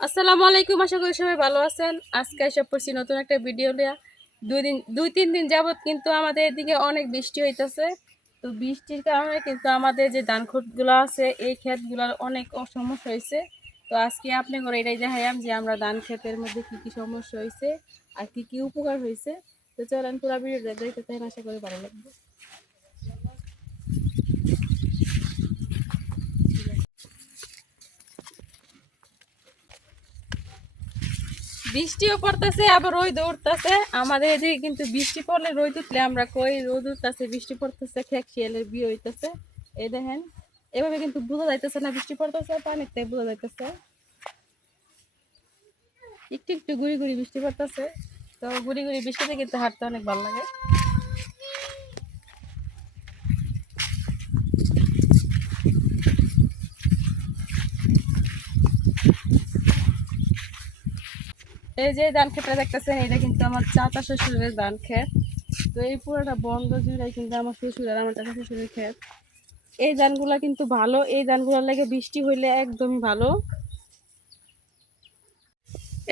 আসসালামু আলাইকুম, আশা করি সবাই ভালো আছেন। আজকে এসে পড়ছি নতুন একটা ভিডিও লিয়া দুই দিন, দুই, তিন দিন যাবৎ কিন্তু আমাদের এদিকে অনেক বৃষ্টি হইতেছে। তো বৃষ্টির কারণে কিন্তু আমাদের যে ধান ক্ষেতগুলো আছে, এই ক্ষেতগুলোর অনেক অ- সমস্যা হয়েছে। তো আজকে আপনি এটাই দেখাইলাম যে আমরা ধান ক্ষেতের মধ্যে কি কি সমস্যা হয়েছে আর কি কি উপকার হয়েছে তো চলেন পুরো ভিডিওটা দেখতে থাকেন, আশা করি ভালো লাগবে। বৃষ্টিও পড়তেছে, আবার রোদ উঠতেছে। আমাদের এদিকে কিন্তু বৃষ্টি পড়লে রোদ উঠলে আমরা কই রোদ উঠতেছে, বৃষ্টি পড়তেছে খেক শিয়ালের বিয়ে হইতেছে। এই দেখেন এভাবে কিন্তু বোঝা যাইতেছে না, বৃষ্টি পড়তেছে পানিতে বোঝা যাইতেছে। একটু একটু গুড়ি গুড়ি বৃষ্টি পড়তেছে, তো গুড়ি গুড়ি বৃষ্টিতে কিন্তু হাঁটতে অনেক ভালো লাগে। এই যে ধান ক্ষেতটা দেখতেছেন, এটা কিন্তু আমার চাচা শ্বশুরের ধান ক্ষেত। তো এই পুরোটা বন্ধ জুড়ে কিন্তু আমার শ্বশুরের আমার চাচা শ্বশুরের ক্ষেত। এই ধানগুলা কিন্তু ভালো। এই ধানগুলোর লাগে বৃষ্টি হইলে একদমই ভালো।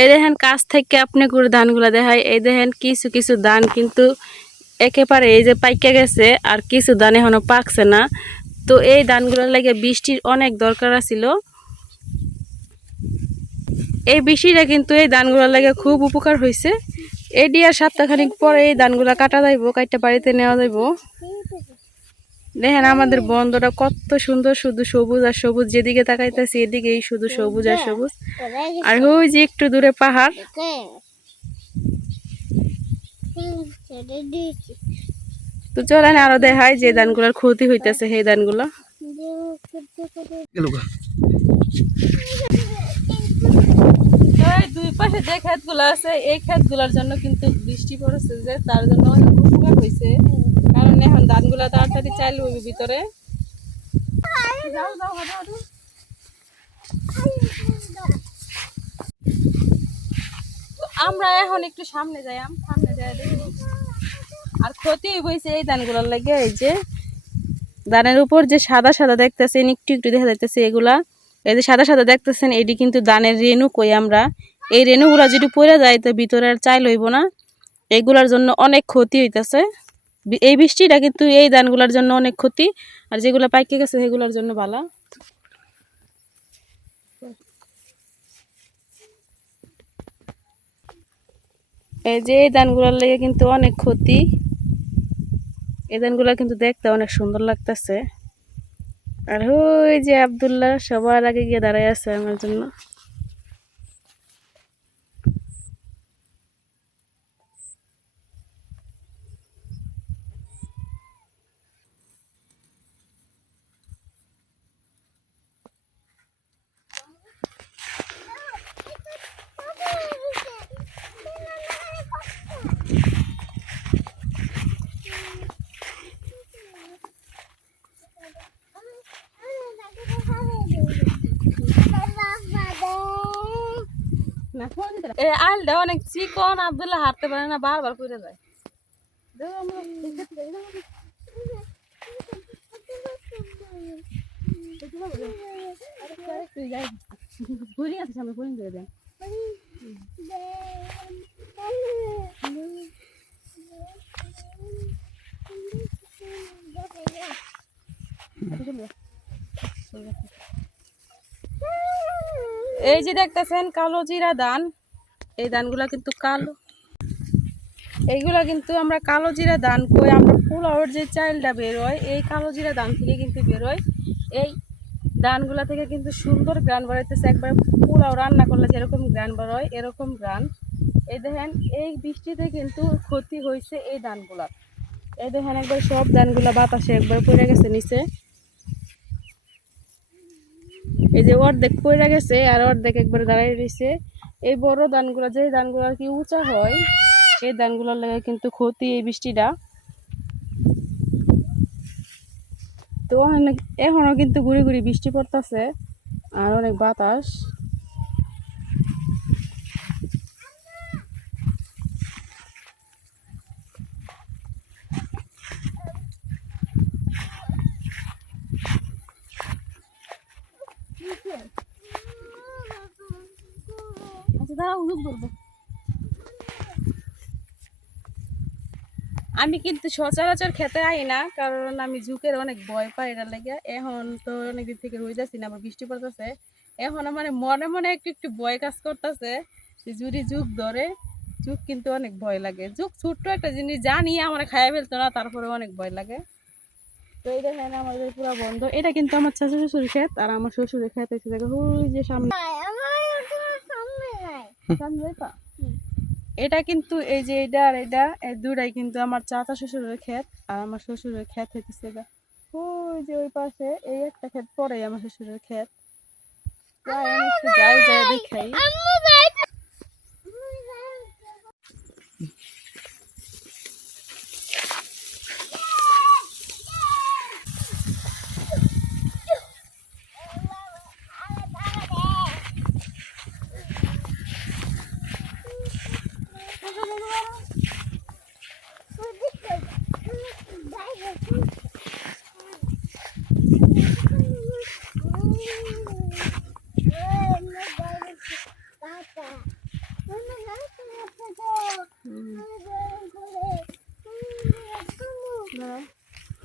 এই দেখেন কাছ থেকে আপনি করে ধানগুলা দেখায় এই দেখেন কিছু কিছু ধান কিন্তু একেবারে এই যে পাইকে গেছে আর কিছু ধান এখনও পাকছে না। তো এই ধানগুলোর লাগে বৃষ্টির অনেক দরকার ছিল এই বৃষ্টিটা কিন্তু এই ধানগুলোর লাগে খুব উপকার হয়েছে এডি আর সপ্তাহখানিক পরে এই ধানগুলা কাটা যাইব কাটটা বাড়িতে নেওয়া যাইব। দেখেন আমাদের বন্ধটা কত সুন্দর শুধু সবুজ আর সবুজ যেদিকে তাকাইতেছি এদিকেই শুধু সবুজ আর সবুজ। আর ওই যে একটু দূরে পাহাড়। তো চলেন আরও দেখায় যে ধানগুলার ক্ষতি হইতেছে সেই ধানগুলা। এই দুই পাশে যে ক্ষেতগুলো আছে এই ক্ষেতগুলোর জন্য কিন্তু বৃষ্টি পড়েছে যে তার জন্য অনেক উপকার হয়েছে কারণ এখন ধানগুলা তাড়াতাড়ি চাইলে ভিতরে। আমরা এখন একটু সামনে যাই সামনে যাই আর ক্ষতি হয়েছে এই ধানগুলোর লাগে, এই যে ধানের উপর যে সাদা সাদা দেখতেছেন, একটু একটু দেখা যাইতেছে এগুলা। এই যে সাদা সাদা দেখতেছেন, এটি কিন্তু ধানের রেণু কই আমরা। এই রেণুগুলা যদি পড়ে যায়, তো ভিতরে আর চাইল হইব না। এগুলার জন্য অনেক ক্ষতি হইতেছে। এই বৃষ্টিটা কিন্তু এই ধানগুলার জন্য অনেক ক্ষতি। আর যেগুলো পাইকে গেছে, সেগুলোর জন্য ভালো। এই যে এই ধানগুলোর লেগে কিন্তু অনেক ক্ষতি। এই ধানগুলো কিন্তু দেখতে অনেক সুন্দর লাগতেছে। আর ওই যে আবদুল্লাহ সবার আগে গিয়ে দাঁড়ায় আছে আমার জন্য। এ আলটা অনেক চিকন আবদুল্লাহ হাঁটতে পারে না বারবার করে যায় দেখো আমরা দেখতে যাই না। দেখতে পাবো রে? আরেকটু, আরেকটু যাই। হরিণ আছে সামনে, ধরে দেয়। চলো। এই যে দেখতেছেন কালো জিরা ধান। এই ধানগুলা কিন্তু কালো। এইগুলা কিন্তু আমরা কালো জিরা ধান কই আমরা পোলাওয়ের যে চাইলটা বেরোয় এই কালো জিরা ধান থেকে কিন্তু বেরোয় এই ধানগুলা থেকে কিন্তু সুন্দর গ্রান বাড়াইতেছে একবার পোলাও রান্না করলে যেরকম গ্রান বাড়ায় এরকম গ্রান। এই দেখেন, এই বৃষ্টিতে কিন্তু ক্ষতি হয়েছে এই ধানগুলার এই দেখেন একবার সব ধানগুলা বাতাসে একবার পড়ে গেছে নিচে। এই যে অর্ধেক পড়ে গেছে আর অর্ধেক একবার দাঁড়াই রয়েছে এই বড় ধানগুলো যে ধানগুলো আর কি উঁচা হয়, এই ধানগুলোর লাগে কিন্তু ক্ষতি এই বৃষ্টিটা। তো অনেক এখনও কিন্তু ঘুরে ঘুরে বৃষ্টি পড়তেছে আর অনেক বাতাস। দাঁড়াও হুজুক ধরবো। আমি কিন্তু সচরাচর খেতে আই না, কারণ আমি ঝুঁকের অনেক ভয় পাই এটা লেগে। এখন তো অনেকদিন থেকে রইতেছি না, আবার বৃষ্টি পড়তেছে। এখন মানে মনে মনে একটু একটু ভয় কাজ করতেছে যে যদি ঝুঁক ধরে, ঝুঁক কিন্তু অনেক ভয় লাগে। ঝুঁক ছোট্ট একটা জিনিস জানি আমার খাইয়া ফেলতো না তারপরে অনেক ভয় লাগে। তো এই দেখেন, আমাদের পুরো বন্ধ। এটা কিন্তু আমার চাচা শ্বশুর খেত আর আমার শ্বশুরের ক্ষেত হচ্ছে দেখো, ওই যে সামনে? এটা কিন্তু এই যে এটা আর এটা এই দুটাই কিন্তু আমার চাচা শ্বশুরের ক্ষেত আর আমার শ্বশুরের ক্ষেত হইতেছে এটা ওই যে ওই পাশে এই একটা ক্ষেত পরেই আমার শ্বশুরের ক্ষেত। যাই যাই দেখাই।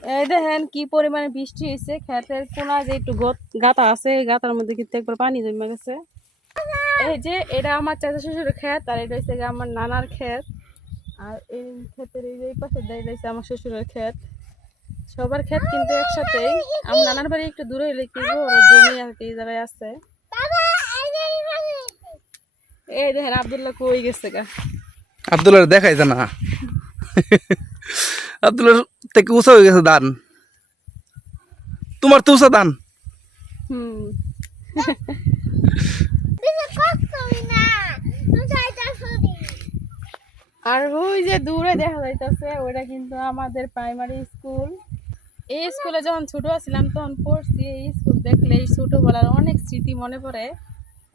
এই দেখেন কি পরিমাণে বৃষ্টি হয়েছে ক্ষেতের কোনা যে একটু গত- আছে, এই গাতার মধ্যে কিন্তু একবার পানি জমে গেছে। এই যে, এটা আমার চাচা শ্বশুরের ক্ষেত, আর এটা হচ্ছে আমার নানার ক্ষেত। আর এই ক্ষেতের এই যে পাশে রয়েছে আমার শ্বশুরের ক্ষেত। সবার ক্ষেত কিন্তু একসাথেই। আমার নানার বাড়ি একটু দূরে হলে কি ওরা জমি আর কি জায়গায় আছে। এই দেখেন, আবদুল্লাহ কই গেছে গা? আবদুল্লার দেখাই যায় না। আবদুল্লার থেকে উঁচা হয়ে গেছে দান তোমার তো উঁচা দান আর ওই যে দূরে দেখা যাইতেছে ওটা কিন্তু আমাদের প্রাইমারি স্কুল এই স্কুলে যখন ছোট ছিলাম তখন পড়ছি, এই স্কুল দেখলে ছোটবেলার অনেক স্মৃতি মনে পড়ে।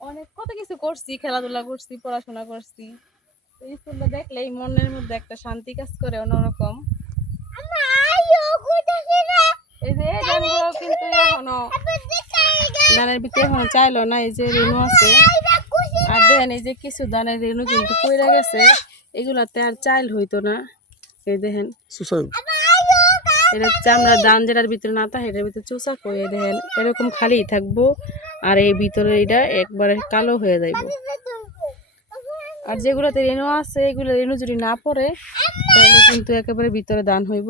অনেক কত কিছু করছি, খেলাধুলা করছি, পড়াশোনা করছি। এই স্কুলটা দেখলে এই মনের মধ্যে একটা শান্তি কাজ করে অন্যরকম। এই যে এই কিন্তু এখনও ধানের ভিতরে এখনও চাইলো না এই যে রেণু আছে। আর দেখেন এই যে কিছু ধানের রেণু কিন্তু কইরা গেছে এগুলাতে আর চাইল হইতো না। এই দেখেন এটা চামড়া দান যেটার ভিতরে না থাকে এটার ভিতরে চোষা করে দেখেন এরকম খালি থাকব আর এই ভিতরে এটা একবারে কালো হয়ে যাইব। আর যেগুলোতে রেণু আছে এগুলো রেণু যদি না পড়ে তাহলে কিন্তু একেবারে ভিতরে দান হইব।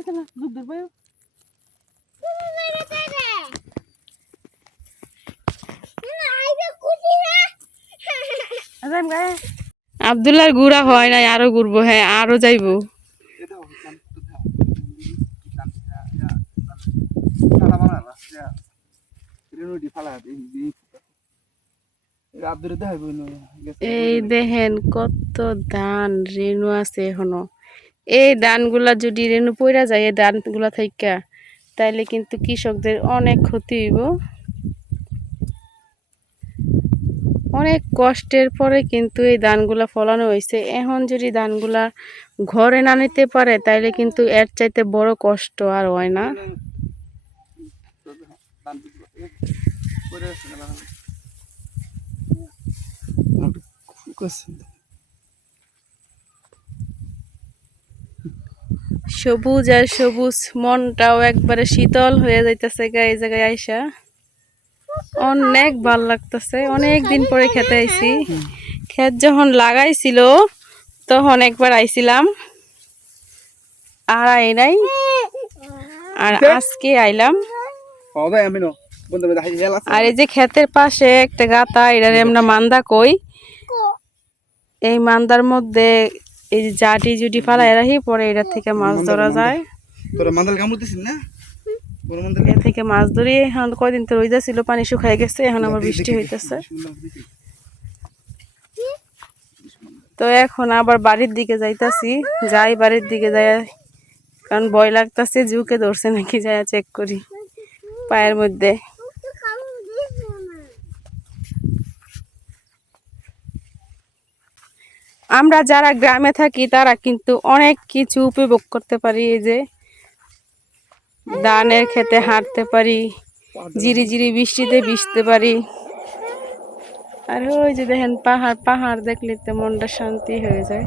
আরে কেন দুধ ধরবো আবদুল্লার গুড়া হয় নাই আরও ঘুরবো হ্যাঁ আরও যাইবো। এই দেখেন কত ধান রেণু আছে এখনও। এই ধানগুলা যদি রেণু পইরা যায়, এই ধানগুলা থাইকা, তাইলে কিন্তু কৃষকদের অনেক ক্ষতি হইব। অনেক কষ্টের পরে কিন্তু এই ধানগুলা ফলানো হয়েছে এখন যদি ধানগুলা ঘরে না নিতে পারে, তাইলে কিন্তু এর চাইতে বড় কষ্ট আর হয় না। সবুজ আর সবুজ মনটাও একবারে শীতল হয়ে যাইতেছে গা এই জায়গায় আইসা। অনেক ভালো লাগতেছে। অনেক দিন পরে খেতে আইছি। ক্ষেত যখন লাগাইছিল তখন একবার আইছিলাম। আর আই নাই। আর আজকে আইলাম। আর এই যে ক্ষেতের পাশে একটা গাতা এটারে আমরা মান্দা কই। এই মান্দার মধ্যে এই যে জাটি জুটি ফালাই রাখি পরে এটা থেকে মাছ ধরা যায়। তোরা মান্দাল কামড় না? এ থেকে মাছ ধরি এখন কয়দিন তো রইদা ছিল পানি শুকাই গেছে এখন আবার বৃষ্টি হইতেছে। তো এখন আবার বাড়ির দিকে যাইতাছি যাই বাড়ির দিকে যাই কারণ ভয় লাগতাছে জুকে ধরছে নাকি যাই চেক করি। পায়ের মধ্যে। আমরা যারা গ্রামে থাকি, তারা কিন্তু অনেক কিছু উপভোগ করতে পারি, এই যে ধানের খেতে হাঁটতে পারি জিরি জিরি বৃষ্টিতে ভিজতে পারি। আর ওই যে দেখেন, পাহাড় পাহাড় দেখলে তো মনটা শান্তি হয়ে যায়।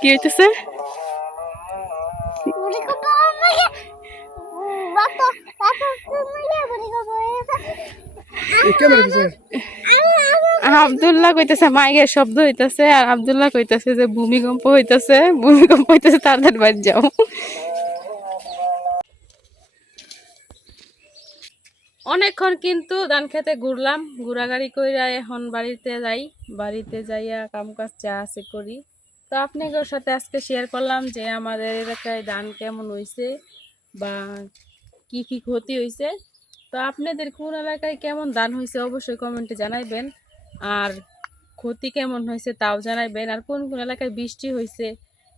কি হইতেছে? আব্দুল্লাহ কইতেছে মাইকের শব্দ হইতেছে, আর আব্দুল্লাহ কইতেছে যে ভূমিকম্প হইতেছে ভূমিকম্প হইতেছে তাড়াতাড়ি বাড়ি যাও। অনেকক্ষণ কিন্তু ধান খেতে ঘুরলাম, ঘোরাঘুরি কইরা এখন বাড়িতে যাই, বাড়িতে যাইয়া কাম কাজ চা আছে করি। তো আপনাদের সাথে আজকে শেয়ার করলাম যে আমাদের এলাকায় ধান কেমন হইছে বা কি কি ক্ষতি হয়েছে তো আপনাদের কোন এলাকায় কেমন ধান হয়েছে অবশ্যই কমেন্টে জানাইবেন। আর ক্ষতি কেমন হয়েছে তাও জানাইবেন। আর কোন কোন এলাকায় বৃষ্টি হয়েছে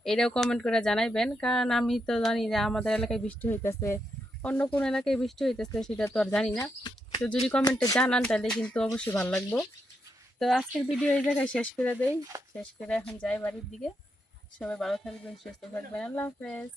এটাও কমেন্ট করে জানাইবেন। কারণ আমি তো জানি যে আমাদের এলাকায় বৃষ্টি হইতেছে, অন্য কোন এলাকায় বৃষ্টি হইতেছে সেটা তো আর জানি না। তো যদি কমেন্টে জানান তাহলে কিন্তু অবশ্যই ভালো লাগবো। তো আজকের ভিডিও এই জায়গায় শেষ করে দেই। শেষ করে এখন যাই বাড়ির দিকে। সবাই ভালো থাকবেন, সুস্থ থাকবেন। আল্লাহ হাফেজ।